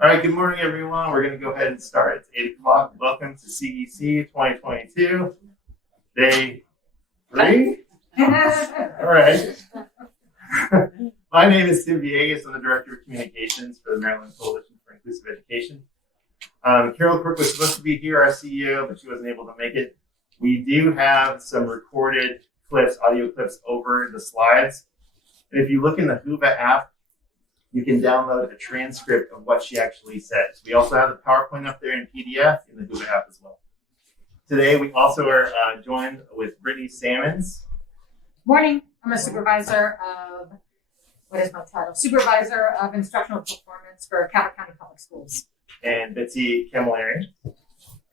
All right, good morning, everyone. We're going to go ahead and start. It's 8 o'clock. Welcome to CEC 2022, day 3. All right. My name is Tim Villegas. I'm the Director of Communications for the Maryland Coalition for Inclusive Education. Carol Crook was supposed to be here, our CEO, but she wasn't able to make it. We do have some recorded clips, audio clips over the slides. And if you look in the Whova app, you can download a transcript of what she actually says. We also have the PowerPoint up there in PDF in the Whova app as well. Today, we also are joined with Brittni Sammons. Morning. I'm a supervisor of, what is my title? Supervisor of Instructional Performance for Calvert County Public Schools. And Betsie Camilliere.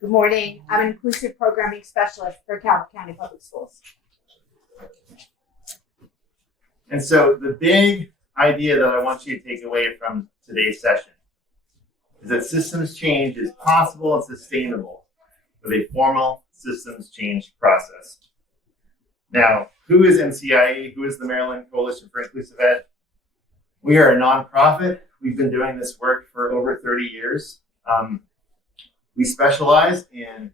Good morning. I'm an Inclusive Programming Specialist for Calvert County Public Schools. And so the big idea that I want you to take away from today's session is that systems change is possible and sustainable with a formal systems change process. Now, who is MCIE? Who is the Maryland Coalition for Inclusive Ed? We are a nonprofit. We've been doing this work for over 30 years. We specialize in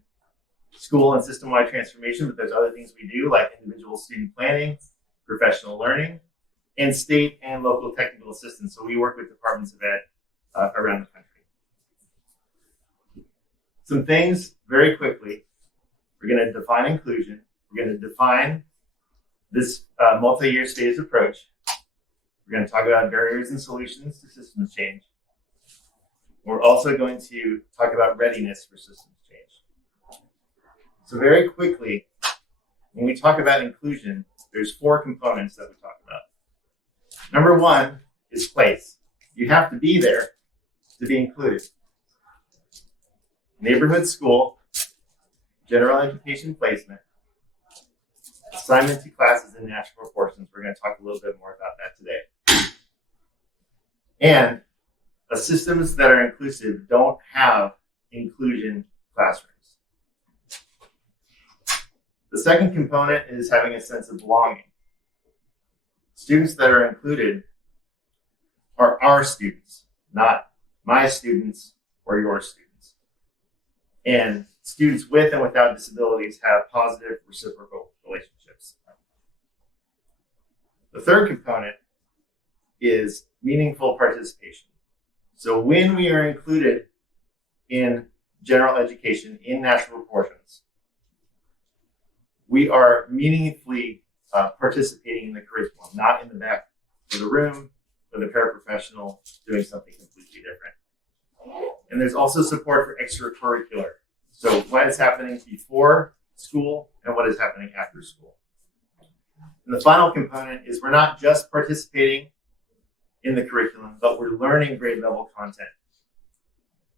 school and system-wide transformation, but there's other things we do like individual student planning, professional learning, and state and local technical assistance. So we work with departments of ed around the country. Some things very quickly. We're going to define inclusion. We're going to define this multi-year phased approach. We're going to talk about barriers and solutions to systems change. We're also going to talk about readiness for systems change. So very quickly, when we talk about inclusion, there's 4 components that we talk about. Number 1 is place. You have to be there to be included. Neighborhood school, general education placement, assignment to classes in natural proportions. We're going to talk a little bit more about that today. And systems that are inclusive don't have inclusion classrooms. The second component is having a sense of belonging. Students that are included are our students, not my students or your students. And students with and without disabilities have positive reciprocal relationships. The third component is meaningful participation. So when we are included in general education in natural proportions, we are meaningfully participating in the curriculum, not in the back of the room with a paraprofessional doing something completely different. And there's also support for extracurricular. So what is happening before school and what is happening after school. And the final component is we're not just participating in the curriculum, but we're learning grade level content,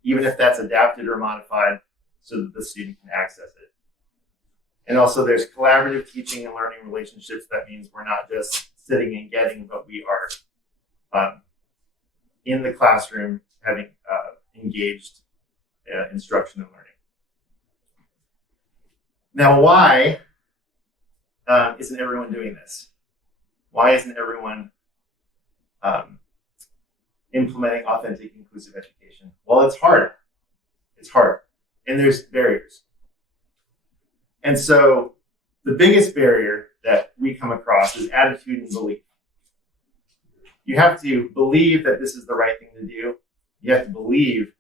even if that's adapted or modified so that the student can access it. And also there's collaborative teaching and learning relationships. That means we're not just sitting and getting, but we are in the classroom having engaged instruction and learning. Now, why isn't everyone doing this? Why isn't everyone implementing authentic inclusive education? Well, it's hard. It's hard. And there's barriers. And so the biggest barrier that we come across is attitude and belief. You have to believe that this is the right thing to do. You have to believe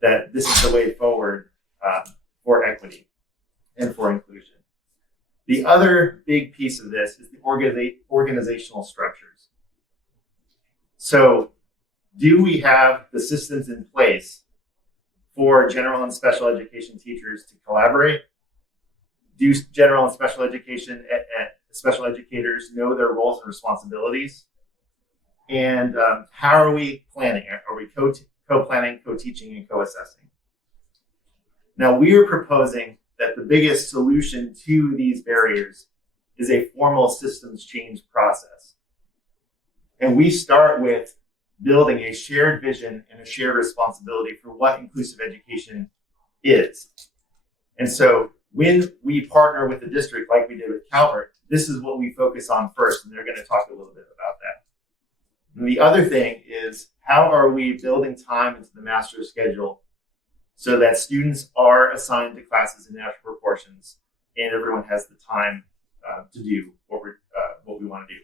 that this is the way forward for equity and for inclusion. The other big piece of this is the organizational structures. So do we have the systems in place for general and special education teachers to collaborate? Do general and special education special educators know their roles and responsibilities? And how are we planning? Are we co-planning, co-teaching, and co-assessing? Now, we are proposing that the biggest solution to these barriers is a formal systems change process. And we start with building a shared vision and a shared responsibility for what inclusive education is. And so when we partner with the district, like we did with Calvert, this is what we focus on first, and they're going to talk a little bit about that. And the other thing is how are we building time into the master schedule so that students are assigned to classes in natural proportions and everyone has the time to do what we want to do.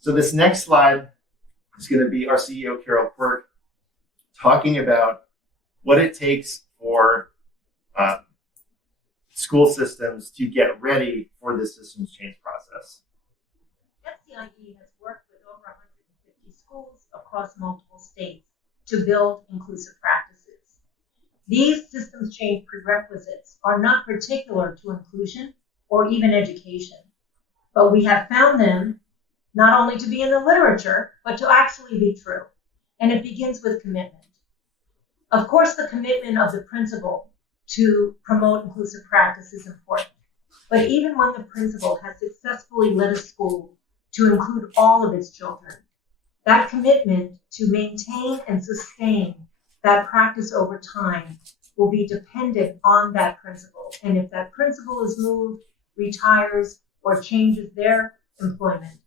So this next slide is going to be our CEO, Carol Quirk, talking about what it takes for school systems to get ready for this systems change process. MCIE has worked with over 150 schools across multiple states to build inclusive practices. These systems change prerequisites are not particular to inclusion or even education, but we have found them not only to be in the literature, but to actually be true. And it begins with commitment. Of course, the commitment of the principal to promote inclusive practice is important. But even when the principal has successfully led a school to include all of its children, that commitment to maintain and sustain that practice over time will be dependent on that principal. And if that principal is moved, retires, or changes their employment,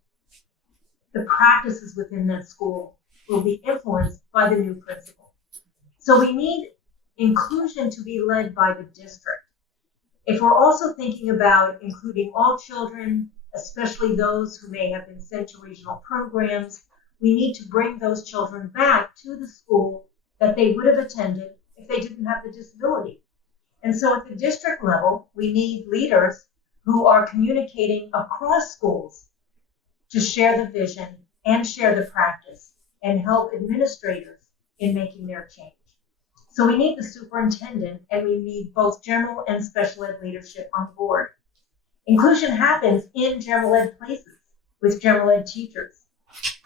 the practices within that school will be influenced by the new principal. So we need inclusion to be led by the district. If we're also thinking about including all children, especially those who may have been sent to regional programs, we need to bring those children back to the school that they would have attended if they didn't have the disability. And so at the district level, we need leaders who are communicating across schools to share the vision and share the practice and help administrators in making their change. So we need the superintendent, and we need both general and special ed leadership on board. Inclusion happens in general ed places with general ed teachers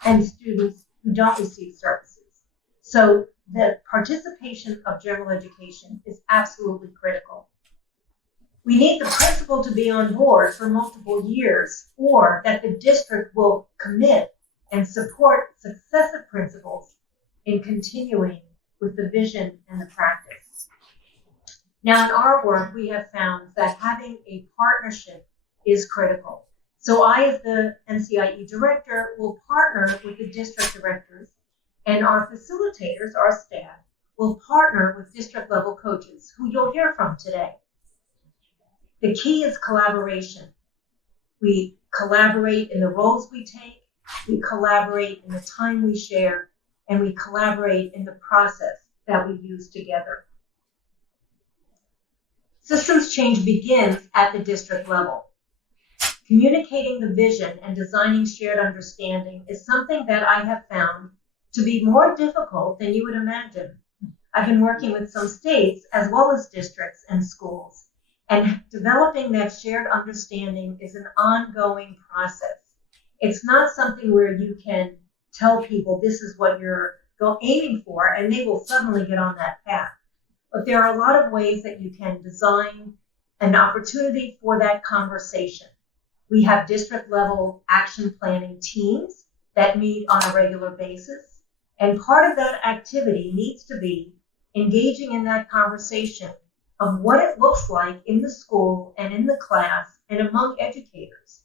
and students who don't receive services. So the participation of general education is absolutely critical. We need the principal to be on board for multiple years, or that the district will commit and support successive principals in continuing with the vision and the practice. Now, in our work, we have found that having a partnership is critical. So I, as the MCIE director, will partner with the district directors, and our facilitators, our staff, will partner with district level coaches who you'll hear from today. The key is collaboration. We collaborate in the roles we take, we collaborate in the time we share, and we collaborate in the process that we use together. Systems change begins at the district level. Communicating the vision and designing shared understanding is something that I have found to be more difficult than you would imagine. I've been working with some states as well as districts and schools, and developing that shared understanding is an ongoing process. It's not something where you can tell people this is what you're aiming for and they will suddenly get on that path. But there are a lot of ways that you can design an opportunity for that conversation. We have district level action planning teams that meet on a regular basis. And part of that activity needs to be engaging in that conversation of what it looks like in the school and in the class and among educators.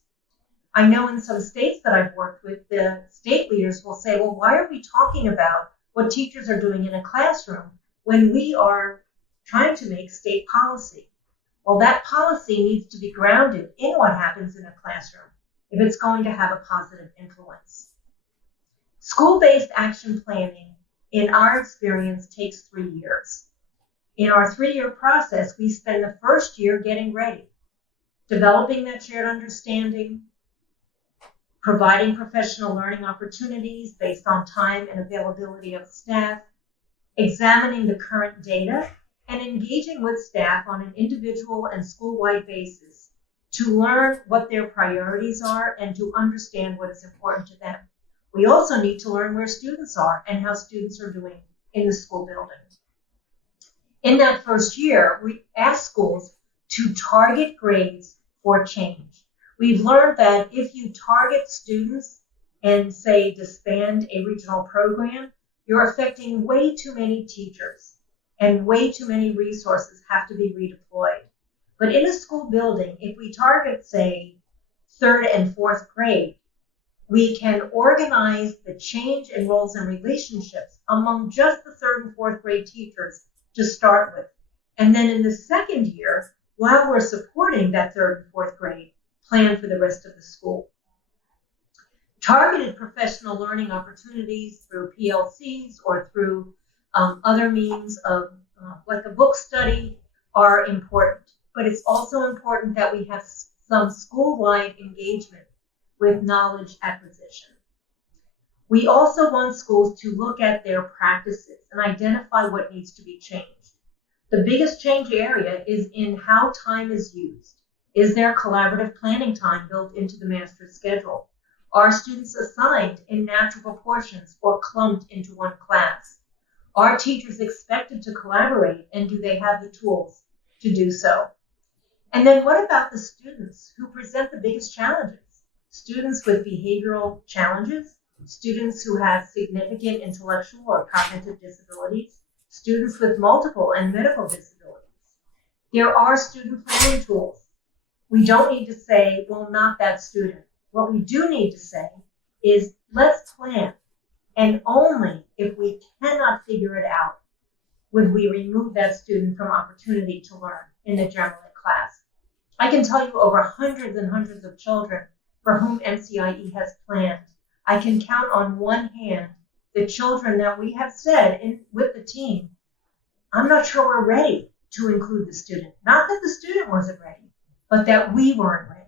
I know in some states that I've worked with, the state leaders will say, well, why are we talking about what teachers are doing in a classroom when we are trying to make state policy? Well, that policy needs to be grounded in what happens in a classroom if it's going to have a positive influence. School-based action planning, in our experience, takes 3 years. In our 3-year process, we spend the first year getting ready, developing that shared understanding, providing professional learning opportunities based on time and availability of staff, examining the current data, and engaging with staff on an individual and school-wide basis to learn what their priorities are and to understand what is important to them. We also need to learn where students are and how students are doing in the school building. In that first year, we ask schools to target grades for change. We've learned that if you target students and say disband a regional program, you're affecting way too many teachers and way too many resources have to be redeployed. But in a school building, if we target, say, 3rd and 4th grade, We can organize the change in roles and relationships among just the 3rd and 4th grade teachers to start with. And then in the second year, while we're supporting that 3rd and 4th grade, plan for the rest of the school. Targeted professional learning opportunities through PLCs or through other means of like a book study are important, but it's also important that we have some school-wide engagement with knowledge acquisition. We also want schools to look at their practices and identify what needs to be changed. The biggest change area is in how time is used. Is there collaborative planning time built into the master's schedule? Are students assigned in natural proportions or clumped into one class? Are teachers expected to collaborate, and do they have the tools to do so? And then what about the students who present the biggest challenges? Students with behavioral challenges, students who have significant intellectual or cognitive disabilities, students with multiple and medical disabilities. There are student planning tools. We don't need to say, well, not that student. What we do need to say is, let's plan. And only if we cannot figure it out would we remove that student from opportunity to learn in the general ed class. I can tell you over hundreds and hundreds of children for whom MCIE has planned. I can count on one hand the children that we have said with the team, I'm not sure we're ready to include the student. Not that the student wasn't ready, but that we weren't ready.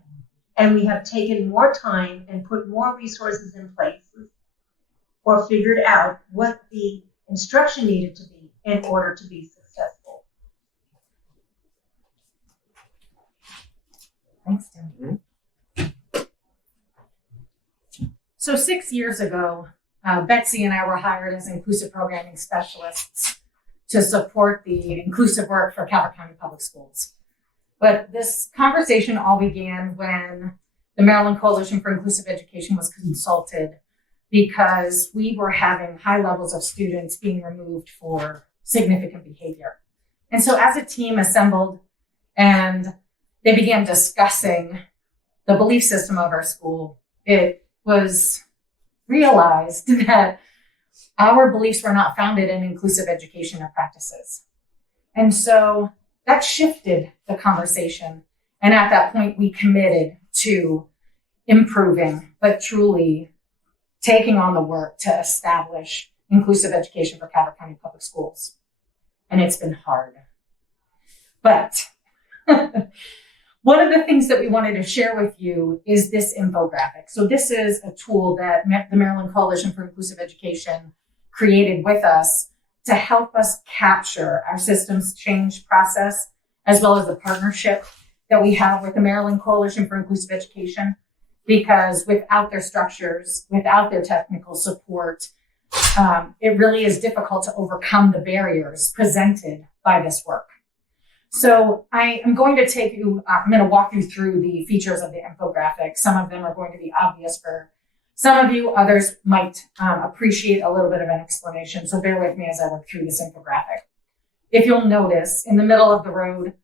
And we have taken more time and put more resources in place or figured out what the instruction needed to be in order to be successful. Thanks, Tim. So 6 years ago, Betsy and I were hired as inclusive programming specialists to support the inclusive work for Calvert County Public Schools. But this conversation all began when the Maryland Coalition for Inclusive Education was consulted because we were having high levels of students being removed for significant behavior. And so as a team assembled and they began discussing the belief system of our school, it was realized that our beliefs were not founded in inclusive education or practices. And so that shifted the conversation. And at that point, we committed to improving, but truly taking on the work to establish inclusive education for Calvert County Public Schools. And it's been hard. But one of the things that we wanted to share with you is this infographic. So this is a tool that the Maryland Coalition for Inclusive Education created with us to help us capture our systems change process, as well as the partnership that we have with the Maryland Coalition for Inclusive Education, because without their structures, without their technical support, it really is difficult to overcome the barriers presented by this work. So I'm going to walk you through the features of the infographic. Some of them are going to be obvious for some of you, others might appreciate a little bit of an explanation. So bear with me as I work through this infographic. If you'll notice, in the middle of the road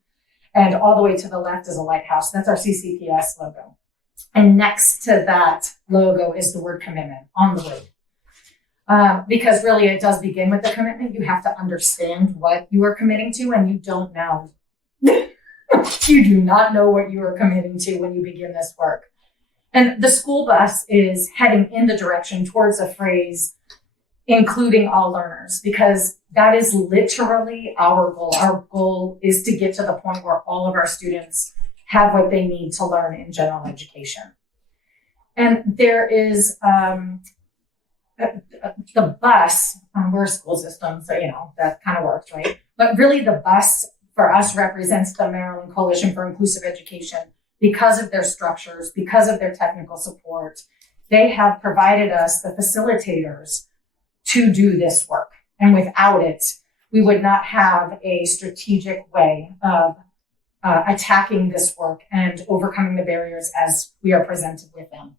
and all the way to the left is a lighthouse. That's our CCPS logo. And next to that logo is the word commitment, on the road. Because really it does begin with the commitment. You have to understand what you are committing to, and you don't know. You do not know what you are committing to when you begin this work. And the school bus is heading in the direction towards a phrase, including all learners, because that is literally our goal. Our goal is to get to the point where all of our students have what they need to learn in general education. And there is the bus, we're a school system, so, that kind of works, right? But really the bus for us represents the Maryland Coalition for Inclusive Education because of their structures, because of their technical support. They have provided us the facilitators to do this work. And without it, we would not have a strategic way of attacking this work and overcoming the barriers as we are presented with them.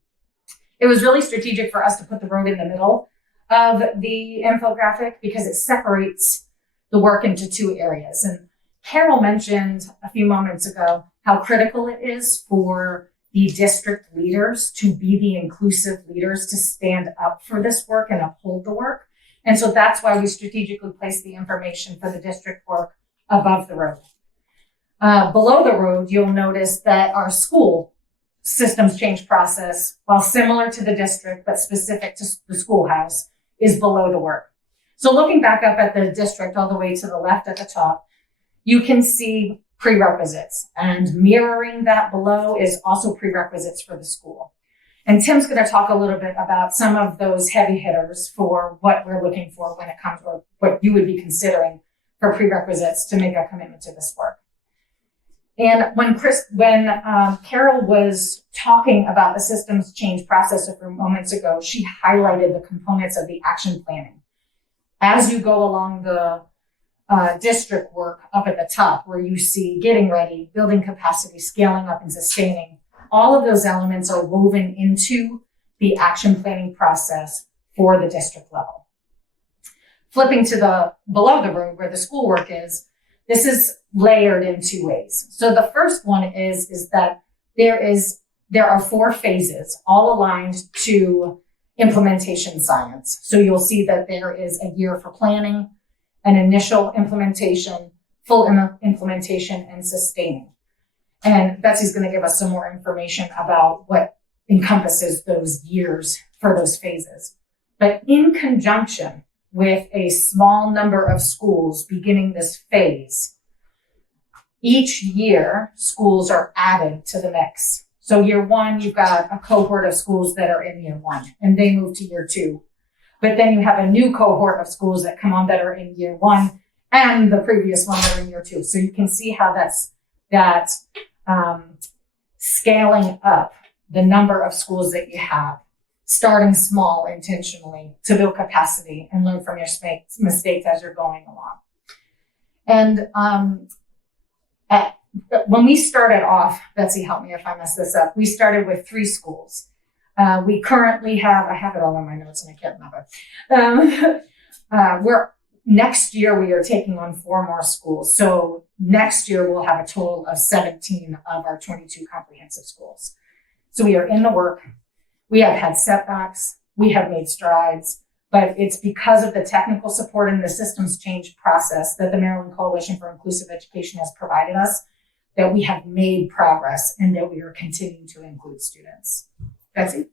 It was really strategic for us to put the road in the middle of the infographic because it separates the work into two areas. And Carol mentioned a few moments ago how critical it is for the district leaders to be the inclusive leaders to stand up for this work and uphold the work. And so that's why we strategically place the information for the district work above the road. Below the road, you'll notice that our school systems change process, while similar to the district, but specific to the schoolhouse, is below the work. So looking back up at the district all the way to the left at the top, you can see prerequisites, and mirroring that below is also prerequisites for the school. And Tim's going to talk a little bit about some of those heavy hitters for what we're looking for when it comes to what you would be considering for prerequisites to make a commitment to this work. And when Carol was talking about the systems change process a few moments ago, she highlighted the components of the action planning. As you go along the district work up at the top, where you see getting ready, building capacity, scaling up, and sustaining, all of those elements are woven into the action planning process for the district level. Flipping to the below the road where the schoolwork is, this is layered in two ways. So the first one is that there are 4 phases, all aligned to implementation science. So you'll see that there is a year for planning, an initial implementation, full implementation, and sustaining. And Betsy's going to give us some more information about what encompasses those years for those phases. But in conjunction with a small number of schools beginning this phase, each year schools are added to the mix. So year 1, you've got a cohort of schools that are in year 1, and they move to year 2. But then you have a new cohort of schools that come on that are in year 1 and the previous one that are in year 2. So you can see how that's scaling up the number of schools that you have, starting small intentionally to build capacity and learn from your mistakes as you're going along. And when we started off, Betsy, help me if I mess this up, we started with 3 schools. We currently have, I have it all in my notes and I can't remember. Next year we are taking on 4 more schools. So next year we'll have a total of 17 of our 22 comprehensive schools. So we are in the work. We have had setbacks. We have made strides, but it's because of the technical support and the systems change process that the Maryland Coalition for Inclusive Education has provided us that we have made progress and that we are continuing to include students. Betsy?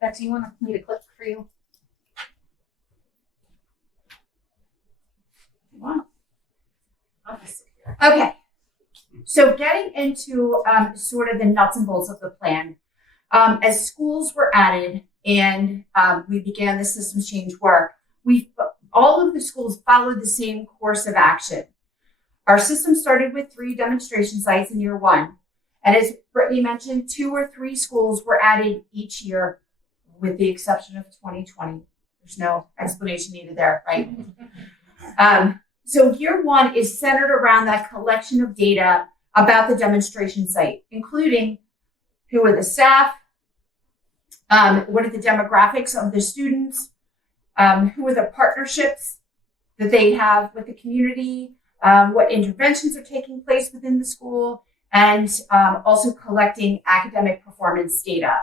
Betsy, you want me to click for you? Wow. Okay. So getting into sort of the nuts and bolts of the plan, as schools were added and we began the systems change work, all of the schools followed the same course of action. Our system started with 3 demonstration sites in year 1. And as Brittni mentioned, 2 or 3 schools were added each year, with the exception of 2020. There's no explanation needed there, right? So year 1 is centered around that collection of data about the demonstration site, including who are the staff, what are the demographics of the students, who are the partnerships that they have with the community, what interventions are taking place within the school, and also collecting academic performance data.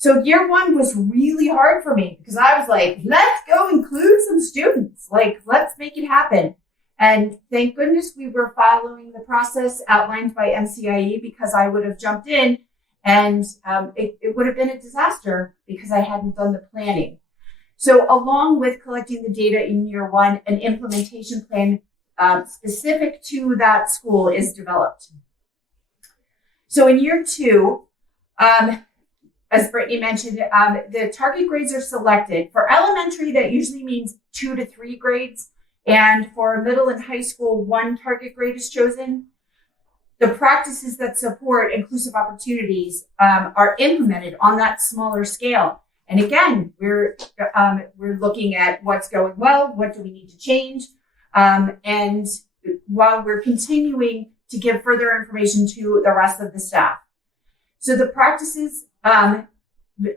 So year 1 was really hard for me because I was like, let's go include some students. Like, let's make it happen. And thank goodness we were following the process outlined by MCIE, because I would have jumped in and it would have been a disaster because I hadn't done the planning. So along with collecting the data in year 1, an implementation plan specific to that school is developed. So in year 2, as Brittni mentioned, the target grades are selected. For elementary, that usually means 2 to 3 grades. And for middle and high school, 1 target grade is chosen. The practices that support inclusive opportunities are implemented on that smaller scale. And again, we're looking at what's going well, what do we need to change, and while we're continuing to give further information to the rest of the staff. So the practices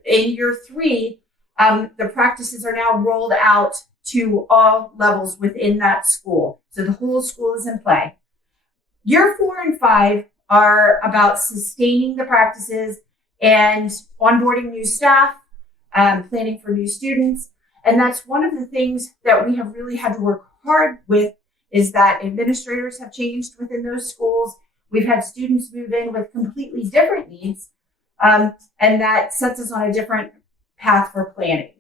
in year 3, the practices are now rolled out to all levels within that school. So the whole school is in play. Year 4 and 5 are about sustaining the practices and onboarding new staff, planning for new students. And that's one of the things that we have really had to work hard with, is that administrators have changed within those schools. We've had students move in with completely different needs, and that sets us on a different path for planning.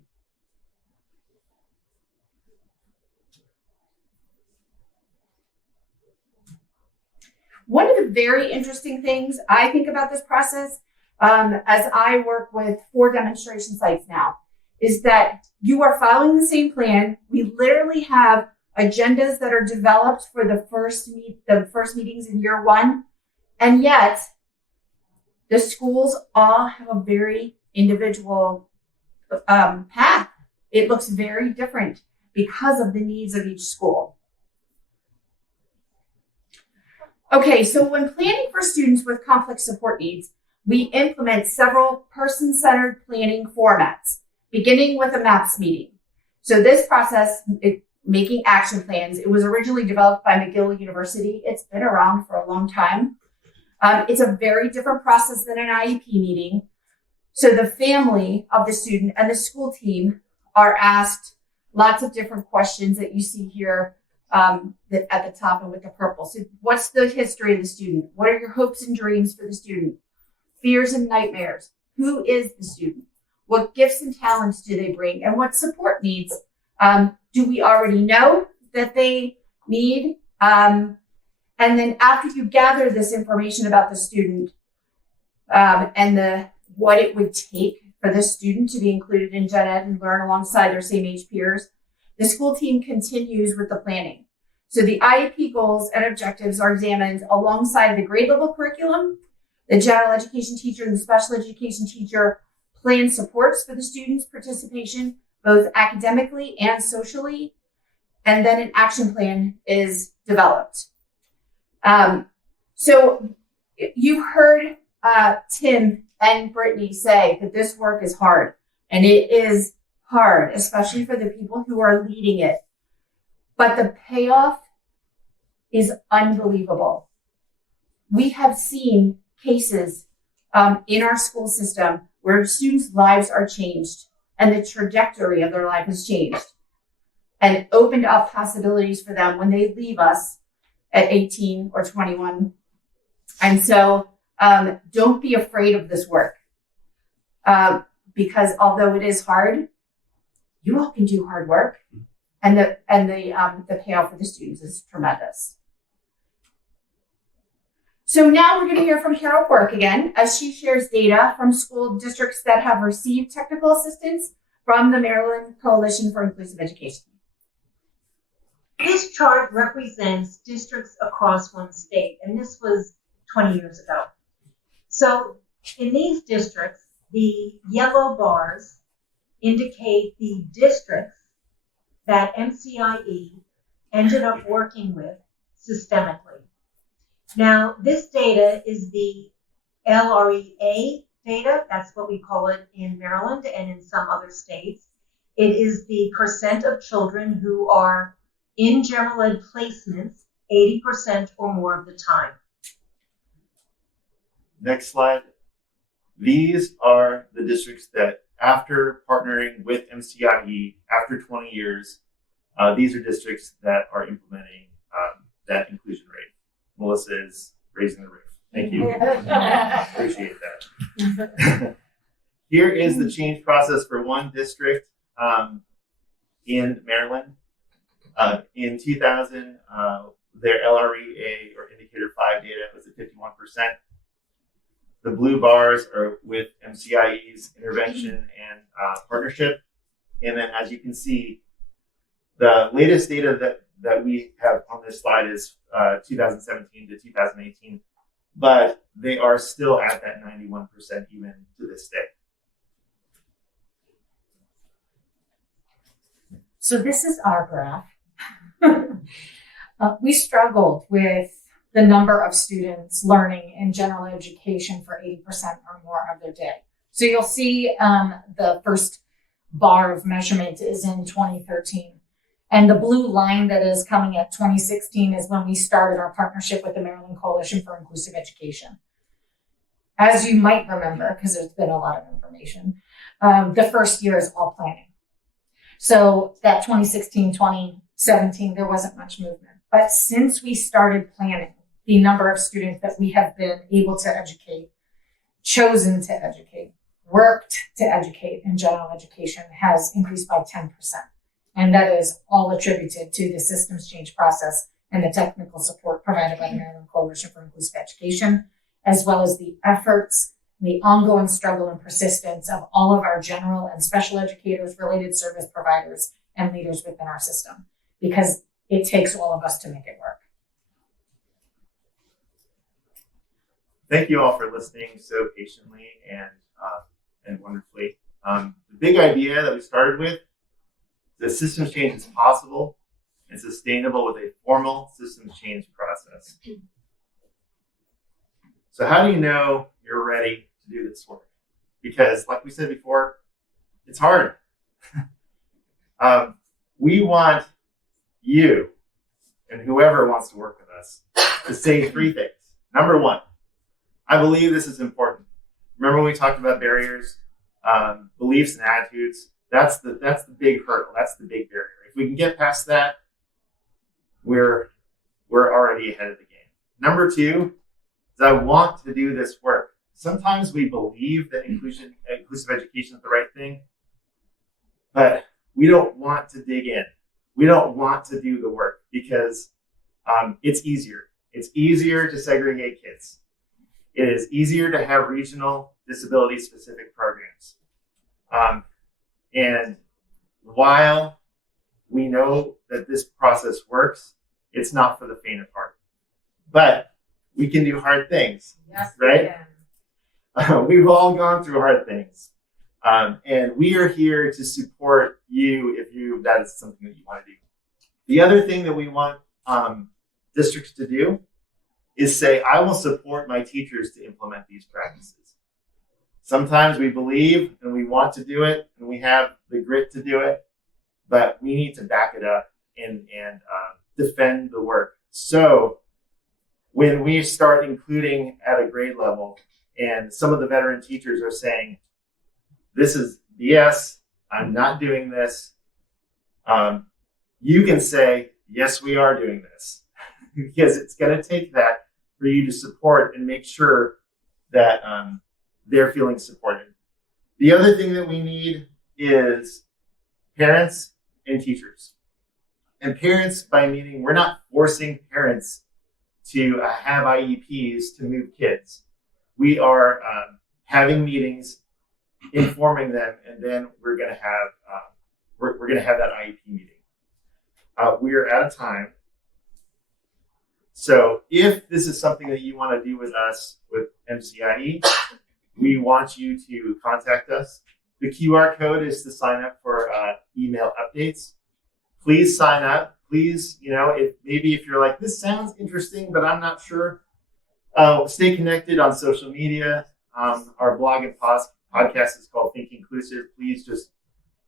One of the very interesting things I think about this process, as I work with 4 demonstration sites now, is that you are following the same plan. We literally have agendas that are developed for the first meetings in year 1, and yet the schools all have a very individual path. It looks very different because of the needs of each school. Okay, so when planning for students with complex support needs, we implement several person-centered planning formats, beginning with a MAPS meeting. So this process, making action plans, it was originally developed by McGill University. It's been around for a long time. It's a very different process than an IEP meeting. So the family of the student and the school team are asked lots of different questions that you see here at the top and with the purple. So what's the history of the student? What are your hopes and dreams for the student? Fears and nightmares. Who is the student? What gifts and talents do they bring? And what support needs do we already know that they need? And then after you gather this information about the student and what it would take for the student to be included in gen ed and learn alongside their same age peers, the school team continues with the planning. So the IEP goals and objectives are examined alongside the grade level curriculum. The general education teacher and the special education teacher plan supports for the students' participation, both academically and socially. And then an action plan is developed. So you heard Tim and Brittni say that this work is hard, and it is hard, especially for the people who are leading it. But the payoff is unbelievable. We have seen cases in our school system where students' lives are changed and the trajectory of their life has changed and opened up possibilities for them when they leave us at 18 or 21. And so don't be afraid of this work because although it is hard, you all can do hard work, and the payoff for the students is tremendous. So now we're going to hear from Carol Quirk again as she shares data from school districts that have received technical assistance from the Maryland Coalition for Inclusive Education. This chart represents districts across one state, and this was 20 years ago. So in these districts, the yellow bars indicate the districts that MCIE ended up working with systemically. Now, this data is the LREA data. That's what we call it in Maryland and in some other states. It is the percent of children who are in general ed placements 80% or more of the time. Next slide. These are the districts that, after partnering with MCIE, after 20 years, these are districts that are implementing that inclusion rate. Melissa is raising the roof. Thank you. Appreciate that. Here is the change process for one district in Maryland. In 2000, their LREA or indicator 5 data was at 51%. The blue bars are with MCIE's intervention and partnership. And then as you can see, the latest data that we have on this slide is 2017 to 2018, but they are still at that 91% even to this day. So this is our graph. We struggled with the number of students learning in general education for 80% or more of their day. So you'll see the first bar of measurement is in 2013. And the blue line that is coming at 2016 is when we started our partnership with the Maryland Coalition for Inclusive Education. As you might remember, because there's been a lot of information, the first year is all planning. So that 2016, 2017, there wasn't much movement. But since we started planning, the number of students that we have been able to educate, chosen to educate, worked to educate in general education has increased by 10%. And that is all attributed to the systems change process and the technical support provided by the Maryland Coalition for Inclusive Education, as well as the efforts, the ongoing struggle and persistence of all of our general and special educators, related service providers, and leaders within our system, because it takes all of us to make it work. Thank you all for listening so patiently and wonderfully. The big idea that we started with, the systems change is possible and sustainable with a formal systems change process. So how do you know you're ready to do this work? Because like we said before, it's hard. We want you and whoever wants to work with us to say 3 things. Number 1, I believe this is important. Remember when we talked about barriers, beliefs and attitudes? That's the big hurdle. That's the big barrier. If we can get past that, we're already ahead of the game. Number 2 is I want to do this work. Sometimes we believe that inclusive education is the right thing, but we don't want to dig in. We don't want to do the work because it's easier. It's easier to segregate kids. It is easier to have regional disability-specific programs. And while we know that this process works, it's not for the faint of heart. But we can do hard things, Yes, right? We've all gone through hard things. And we are here to support you if that is something that you want to do. The other thing that we want districts to do is say, I will support my teachers to implement these practices. Sometimes we believe and we want to do it and we have the grit to do it, but we need to back it up and defend the work. So when we start including at a grade level and some of the veteran teachers are saying, this is BS, I'm not doing this, you can say, yes, we are doing this. Because it's going to take that for you to support and make sure that they're feeling supported. The other thing that we need is parents and teachers. And parents, by meaning, we're not forcing parents to have IEPs to move kids. We are having meetings, informing them, and then we're going to have that IEP meeting. We are out of time. So if this is something that you want to do with us with MCIE, we want you to contact us. The QR code is to sign up for email updates. Please sign up. Please, if you're like, this sounds interesting, but I'm not sure, stay connected on social media. Our blog and podcast is called Think Inclusive. Please just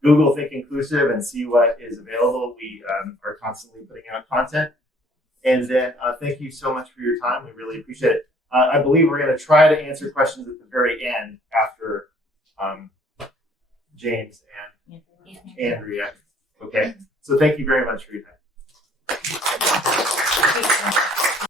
Google Think Inclusive and see what is available. We are constantly putting out content. And then thank you so much for your time. We really appreciate it. I believe we're going to try to answer questions at the very end after James and Andrea. Okay. So thank you very much for your time.